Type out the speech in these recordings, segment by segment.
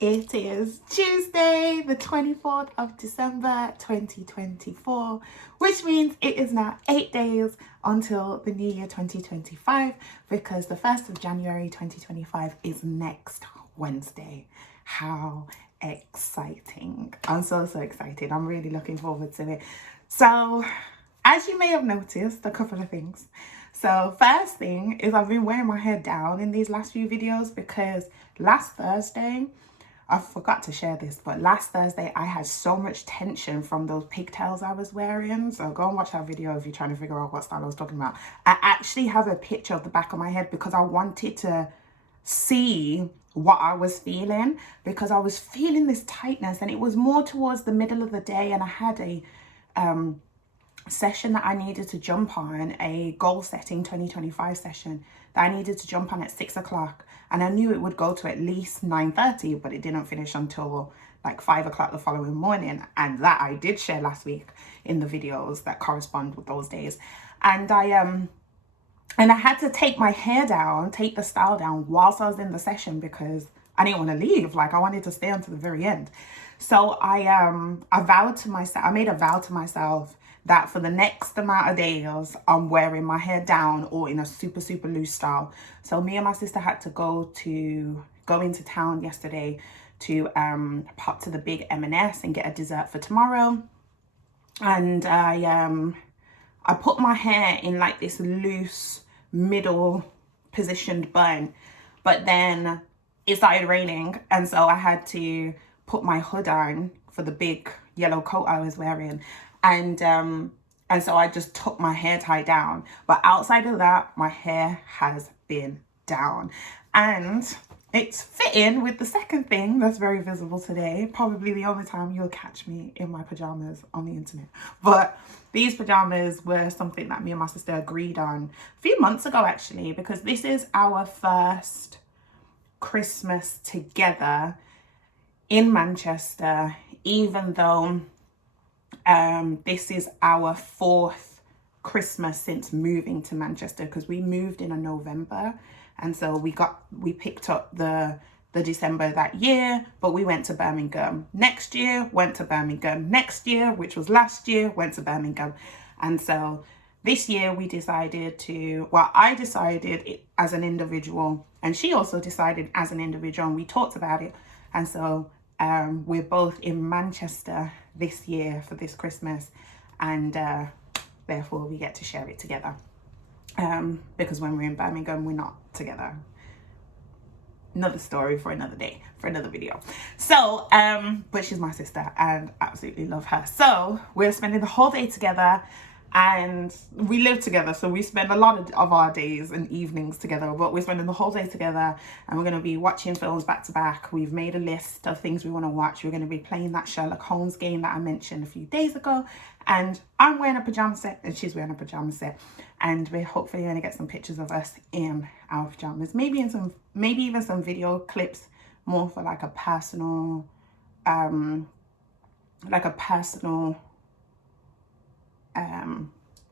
It is Tuesday, the 24th of December 2024, which means it is now 8 days until the new year 2025 because the 1st of January 2025 is next Wednesday. How exciting! I'm so excited. I'm really looking forward to it. So, as you may have noticed, a couple of things. So, first thing is I've been wearing my hair down in these last few videos because last Thursday, I forgot to share this, but last Thursday I had so much tension from those pigtails I was wearing. So go and watch that video if you're trying to figure out what style I was talking about. I actually have a picture of the back of my head because I wanted to see what I was feeling, because I was feeling this tightness and it was more towards the middle of the day, and I had a session that I needed to jump on, a goal setting 2025 session that I needed to jump on at 6 o'clock, and I knew it would go to at least 9:30, but it didn't finish until like 5 o'clock the following morning, and that I did share last week in the videos that correspond with those days. And I had to take my hair down, take the style down whilst I was in the session because I didn't want to leave. Like, I wanted to stay until the very end. So I vowed to myself, I made a vow to myself that for the next amount of days, I'm wearing my hair down or in a super loose style. So me and my sister had to go into town yesterday to pop to the big M&S and get a dessert for tomorrow. And I put my hair in like this loose middle positioned bun, but then it started raining, and so I had to put my hood on for the big yellow coat I was wearing, and so I just took my hair tie down. But outside of that, my hair has been down, and it's fitting with the second thing that's very visible today. Probably the only time you'll catch me in my pajamas on the internet. But these pajamas were something that me and my sister agreed on a few months ago, actually, because this is our first Christmas together in Manchester, even though this is our fourth Christmas since moving to Manchester, because we moved in November, and so we picked up the December that year, but we went to Birmingham next year, went to Birmingham next year, which was last year, went to Birmingham. And so this year we decided to, well, I decided it as an individual, and she also decided as an individual, and we talked about it. And so we're both in Manchester this year for this Christmas, and therefore we get to share it together. Because when we're in Birmingham, we're not together. Another story for another day, for another video. So, but she's my sister and absolutely love her. So we're spending the whole day together, and we live together, so we spend a lot of our days and evenings together, but we're spending the whole day together, and we're going to be watching films back to back. We've made a list of things we want to watch. We're going to be playing that Sherlock Holmes game that I mentioned a few days ago, and I'm wearing a pajama set and she's wearing a pajama set, and we're hopefully going to get some pictures of us in our pajamas, maybe even some video clips, more for like a personal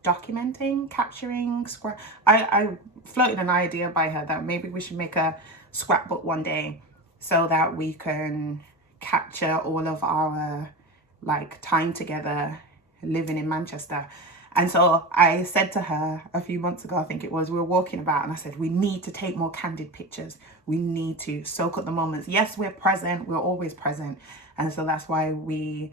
documenting, capturing, I floated an idea by her that maybe we should make a scrapbook one day so that we can capture all of our like time together living in Manchester. And so I said to her a few months ago, I think it was, we were walking about, and I said, we need to take more candid pictures. We need to soak up the moments. Yes, we're present. We're always present. And so that's why we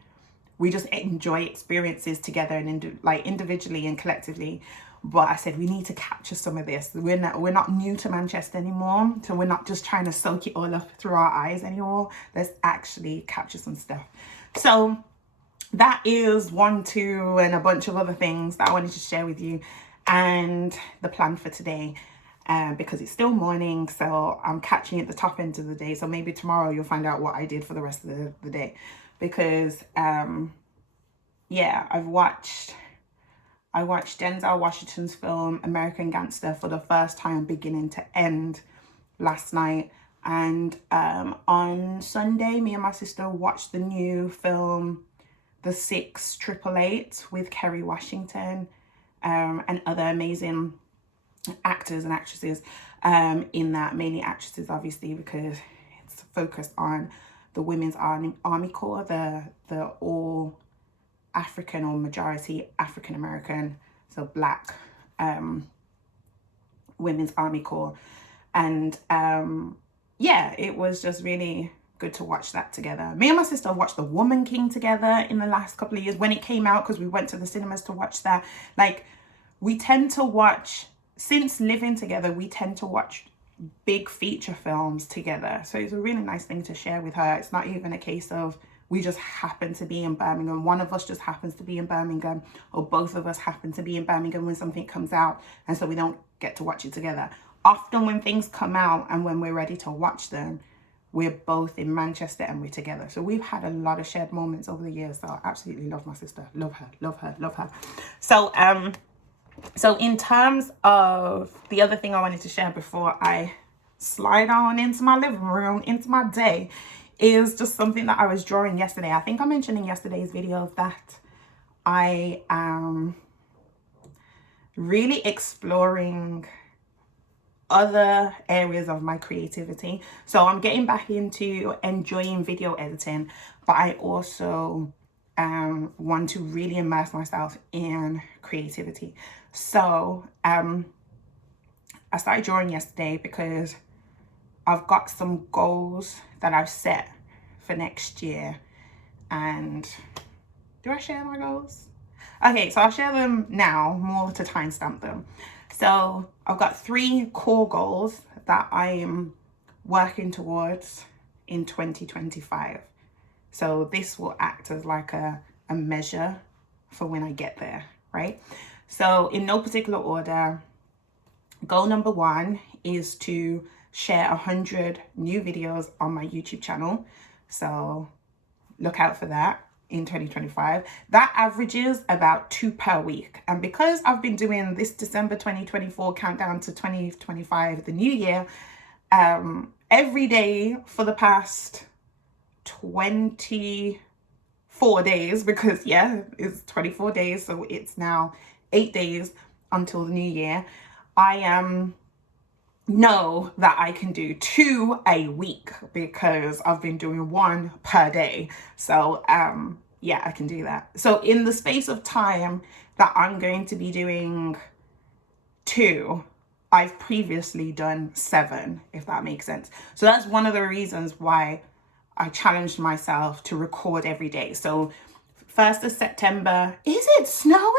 just enjoy experiences together and like individually and collectively. But I said, we need to capture some of this. We're not new to Manchester anymore. So we're not just trying to soak it all up through our eyes anymore. Let's actually capture some stuff. So that is 1, 2, and a bunch of other things that I wanted to share with you, and the plan for today, because it's still morning, so I'm catching at the top end of the day. So maybe tomorrow you'll find out what I did for the rest of the day, because yeah, I watched Denzel Washington's film American Gangster for the first time beginning to end last night. And on Sunday, me and my sister watched the new film The 688 with Kerry Washington and other amazing actors and actresses in that, mainly actresses obviously, because it's focused on the Women's Army Corps, the all African or majority African American, so Black Women's Army Corps. And yeah, it was just really good to watch that together. Me and my sister watched The Woman King together in the last couple of years when it came out, because we went to the cinemas to watch that. Like, we tend to watch, since living together, we tend to watch big feature films together. So it's a really nice thing to share with her. It's not even a case of we just happen to be in Birmingham. One of us just happens to be in Birmingham, or both of us happen to be in Birmingham when something comes out, and so we don't get to watch it together. Often when things come out and when we're ready to watch them, we're both in Manchester and we're together. So we've had a lot of shared moments over the years. So I absolutely love my sister. Love her, love her, love her. So so in terms of the other thing I wanted to share before I slide on into my living room, into my day, is just something that I was drawing yesterday. I think I mentioned in yesterday's video that I am really exploring other areas of my creativity. So I'm getting back into enjoying video editing, but I also want to really immerse myself in creativity. So I started drawing yesterday because I've got some goals that I've set for next year. And do I share my goals? Okay, so I'll share them now, more to timestamp them. So I've got 3 core goals that I am working towards in 2025. So this will act as like a measure for when I get there, right? So in no particular order, goal number 1 is to share 100 new videos on my YouTube channel. So look out for that in 2025. That averages about 2 per week. And because I've been doing this December 2024 countdown to 2025, the new year, every day for the past 24 days, because yeah, it's 24 days. So it's now 8 days until the new year. I know that I can do 2 a week because I've been doing 1 per day. So yeah, I can do that. So in the space of time that I'm going to be doing 2, I've previously done 7, if that makes sense. So that's one of the reasons why I challenged myself to record every day. So 1st of September, is it snowing?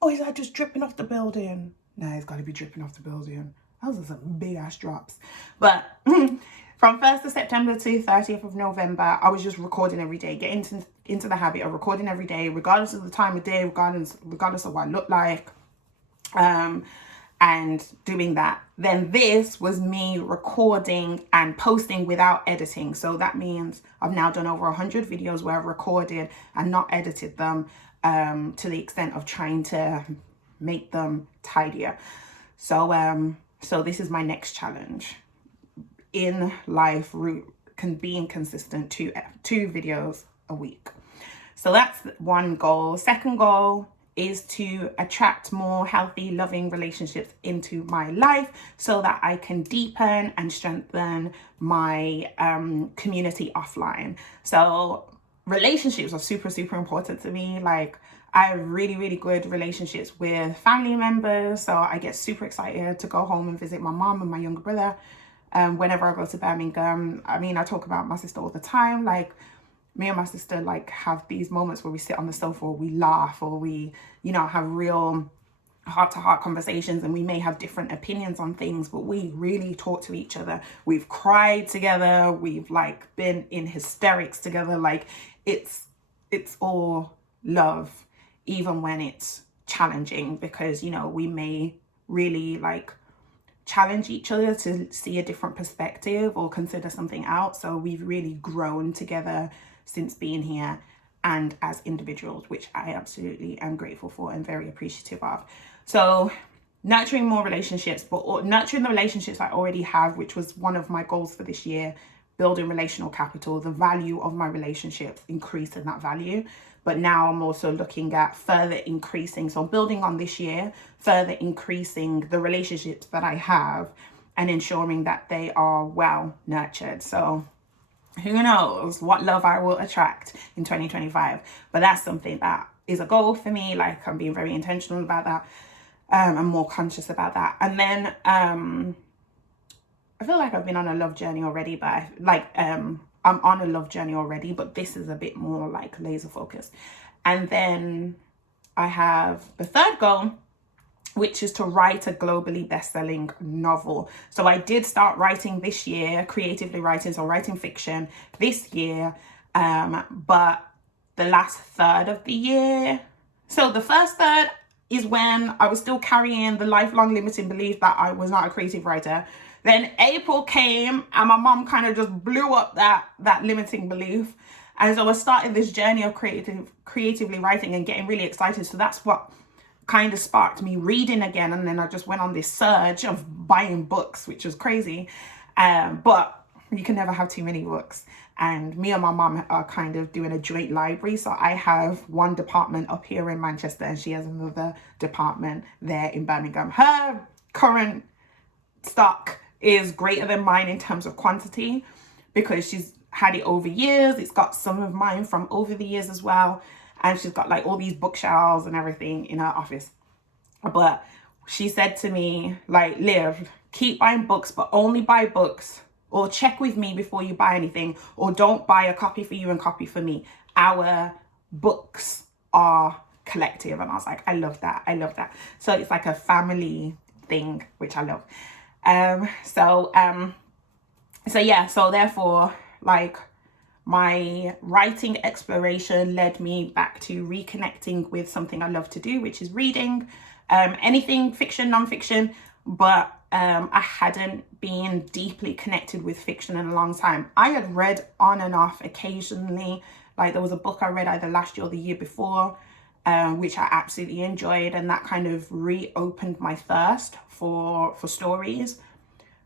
Or is that just dripping off the building? No, it's got to be dripping off the building. Those are some big ass drops. But from 1st of September to 30th of November, I was just recording every day, getting into the habit of recording every day, regardless of the time of day, regardless of what I look like, and doing that. Then this was me recording and posting without editing. So that means I've now done over 100 videos where I've recorded and not edited them, to the extent of trying to make them tidier. So so this is my next challenge in life, being consistent, 2 videos a week. So that's one goal. Second goal is to attract more healthy, loving relationships into my life so that I can deepen and strengthen my community offline. So relationships are super, super important to me. Like, I have really, really good relationships with family members. So I get super excited to go home and visit my mom and my younger brother. Whenever I go to Birmingham, I mean, I talk about my sister all the time. Like, me and my sister like have these moments where we sit on the sofa, or we laugh, or we, you know, have real heart-to-heart conversations, and we may have different opinions on things, but we really talk to each other. We've cried together, we've like been in hysterics together. Like, it's all love, even when it's challenging, because, you know, we may really like challenge each other to see a different perspective or consider something out. So we've really grown together since being here, and as individuals, which I absolutely am grateful for and very appreciative of. So nurturing more relationships, but nurturing the relationships I already have, which was one of my goals for this year, building relational capital, the value of my relationships, increasing that value. But now I'm also looking at further increasing, so building on this year, further increasing the relationships that I have, and ensuring that they are well nurtured. So who knows what love I will attract in 2025, but that's something that is a goal for me. Like, I'm being very intentional about that. I'm more conscious about that. And then I feel like I've been on a love journey already, but I'm on a love journey already, but this is a bit more like laser focused. And then I have the third goal, which is to write a globally best-selling novel. So I did start writing this year, creatively writing, so writing fiction this year, but the last third of the year, so the first third is when I was still carrying the lifelong limiting belief that I was not a creative writer. Then April came and my mom kind of just blew up that limiting belief. And so I started this journey of creatively writing and getting really excited. So that's what kind of sparked me reading again. And then I just went on this surge of buying books, which was crazy. But you can never have too many books. And me and my mom are kind of doing a joint library. So I have one department up here in Manchester and she has another department there in Birmingham. Her current stock is greater than mine in terms of quantity because she's had it over years. It's got some of mine from over the years as well. And she's got like all these bookshelves and everything in her office. But she said to me, like, Liv, keep buying books, but only buy books, or check with me before you buy anything, or don't buy a copy for you and copy for me. Our books are collective. And I was like, I love that. I love that. So it's like a family thing, which I love. So therefore, like, my writing exploration led me back to reconnecting with something I love to do, which is reading, anything fiction, non-fiction, but I hadn't been deeply connected with fiction in a long time. I had read on and off occasionally. Like, there was a book I read either last year or the year before, which I absolutely enjoyed, and that kind of reopened my thirst for stories.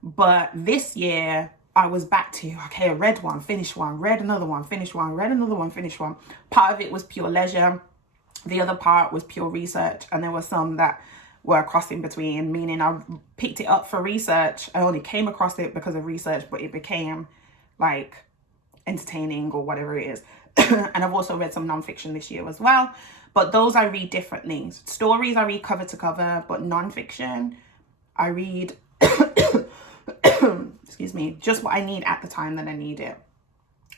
But this year I was back to, okay, I read one, finished one, read another one, finished one, read another one, finished one. Part of it was pure leisure. The other part was pure research. And there were some that were a cross in between, meaning I picked it up for research. I only came across it because of research, but it became like entertaining or whatever it is. And I've also read some nonfiction this year as well. But those I read differently. Stories I read cover to cover, but nonfiction I read excuse me, just what I need at the time that I need it.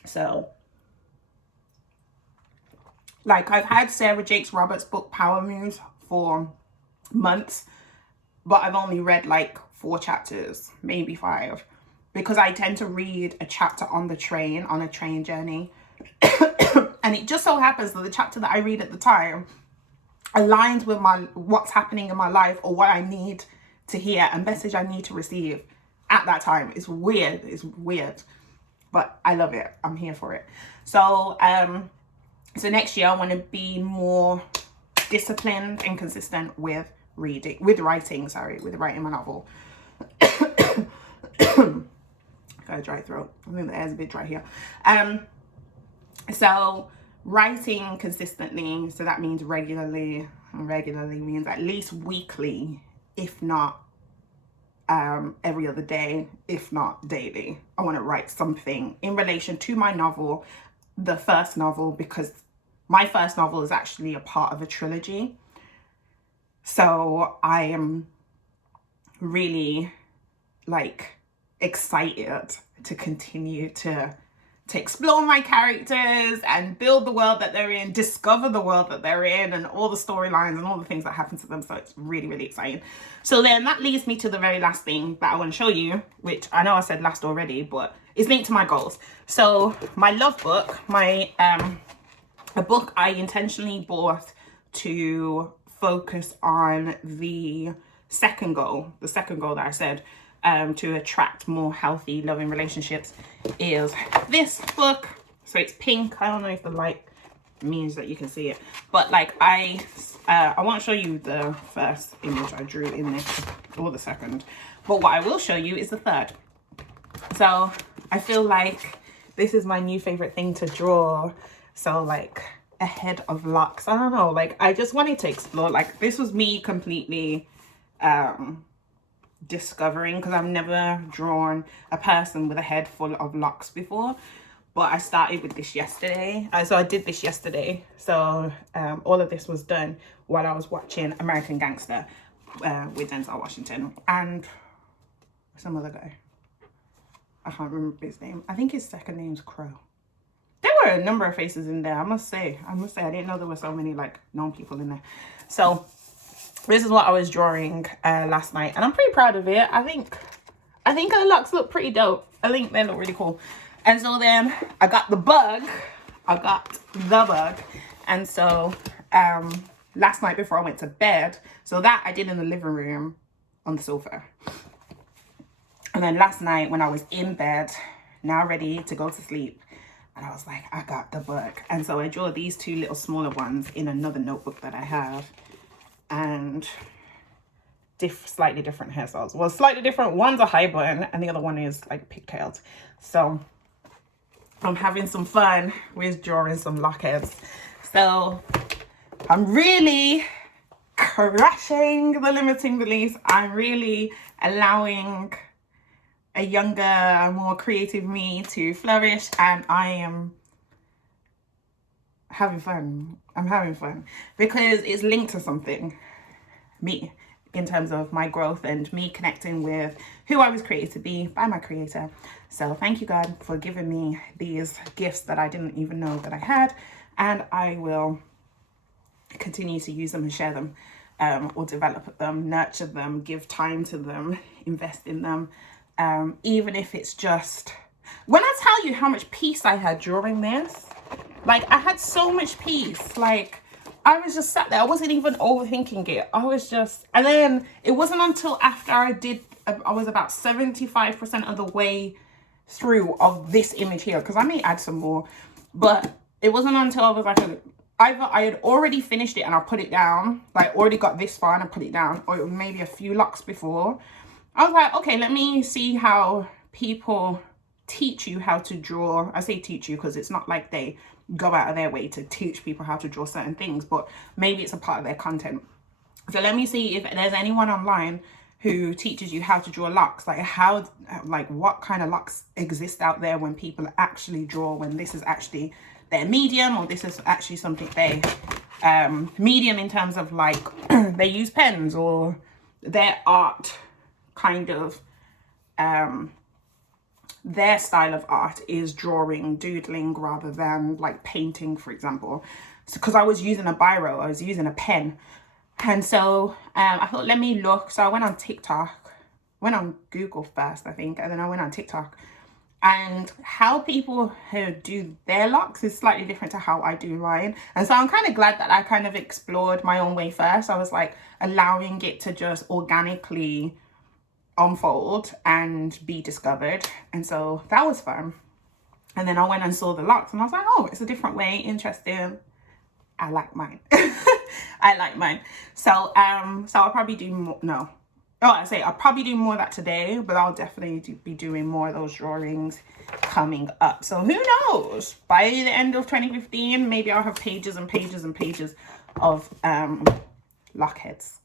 So, like, I've had Sarah Jakes Roberts' book Power Moves for months, but I've only read like 4 chapters, maybe 5, because I tend to read a chapter on a train journey. And it just so happens that the chapter that I read at the time aligns with what's happening in my life, or what I need to hear, a message I need to receive at that time. It's weird, but I love it. I'm here for it. So so next year I want to be more disciplined and consistent with writing my novel. Got a dry throat. I think the air's a bit dry here. So writing consistently, so that means regularly, and regularly means at least weekly, if not every other day, if not daily. I want to write something in relation to my novel, the first novel, because my first novel is actually a part of a trilogy. So I am really like excited to continue to explore my characters and build the world that they're in, discover the world that they're in, and all the storylines and all the things that happen to them. So it's really, really exciting. So then that leads me to the very last thing that I want to show you, which I know I said last already, but it's linked to my goals. So my love book, a book I intentionally bought to focus on the second goal that I said, to attract more healthy, loving relationships, is this book. So it's pink. I don't know if the light means that you can see it, but like I won't show you the first image I drew in this, or the second, but what I will show you is the third. So I feel like this is my new favorite thing to draw. So like ahead of Lux, I don't know, like I just wanted to explore. Like, this was me completely discovering, because I've never drawn a person with a head full of locks before. But I started with this yesterday. So I did this yesterday. So all of this was done while I was watching American Gangster with Denzel Washington and some other guy. I can't remember his name. I think his second name's Crow. There were a number of faces in there. I must say, I didn't know there were so many like known people in there. So this is what I was drawing last night, and I'm pretty proud of it. I think the locks look pretty dope. I think they look really cool. And so then I got the bug. And so last night before I went to bed, so that I did in the living room on the sofa. And then last night when I was in bed, now ready to go to sleep, and I was like, I got the bug. And so I drew these two little smaller ones in another notebook that I have. And slightly different hairstyles. Well, slightly different. One's a high bun and the other one is like pigtails. So I'm having some fun with drawing some lockheads. So I'm really crushing the limiting beliefs. I'm really allowing a younger, more creative me to flourish, and I am having fun. I'm having fun because it's linked to something, me, in terms of my growth and me connecting with who I was created to be by my creator. So thank you, God, for giving me these gifts that I didn't even know that I had, and I will continue to use them and share them, or develop them, nurture them, give time to them, invest in them, even if it's just, when I tell you how much peace I had during this, like I had so much peace. Like I was just sat there. I wasn't even overthinking it. I was just, and then it wasn't until after I was about 75% of the way through of this image here, because I may add some more, but it wasn't until I was like, either I had already finished it and I put it down, like already got this far and I put it down, or it was maybe a few locks before. I was like, okay, let me see how people teach you how to draw. I say teach you because it's not like they go out of their way to teach people how to draw certain things, but maybe it's a part of their content. So let me see if there's anyone online who teaches you how to draw locks, like what kind of locks exist out there when people actually draw, when this is actually their medium, or this is actually something they medium in terms of like they use pens, or their art kind of their style of art is drawing, doodling, rather than like painting, for example. So because I was using a biro, I was using a pen, and so I thought, let me look. So I went on TikTok, went on Google first, I think, and then I went on TikTok, and how people who do their locks is slightly different to how I do mine. And so I'm kind of glad that I kind of explored my own way first. I was like allowing it to just organically unfold and be discovered, and so that was fun. And then I went and saw the locks and I was like, oh, it's a different way, interesting. I like mine. I like mine. So I'll probably do more. I'll probably do more of that today, but I'll definitely be doing more of those drawings coming up. So who knows, by the end of 2015 maybe I'll have pages and pages and pages of lockheads.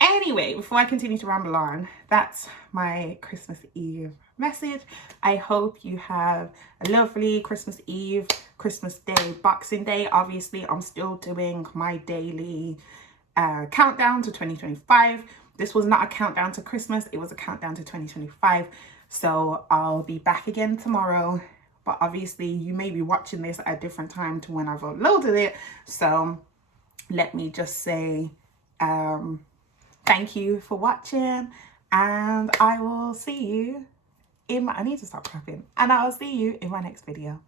Anyway, before I continue to ramble on, that's my Christmas Eve message. I hope you have a lovely Christmas Eve, Christmas Day, Boxing Day. Obviously, I'm still doing my daily countdown to 2025. This was not a countdown to Christmas, it was a countdown to 2025. So I'll be back again tomorrow, but obviously you may be watching this at a different time to when I've uploaded it. So let me just say thank you for watching, and I will see you in my, I need to stop clapping, and I will see you in my next video.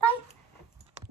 Bye.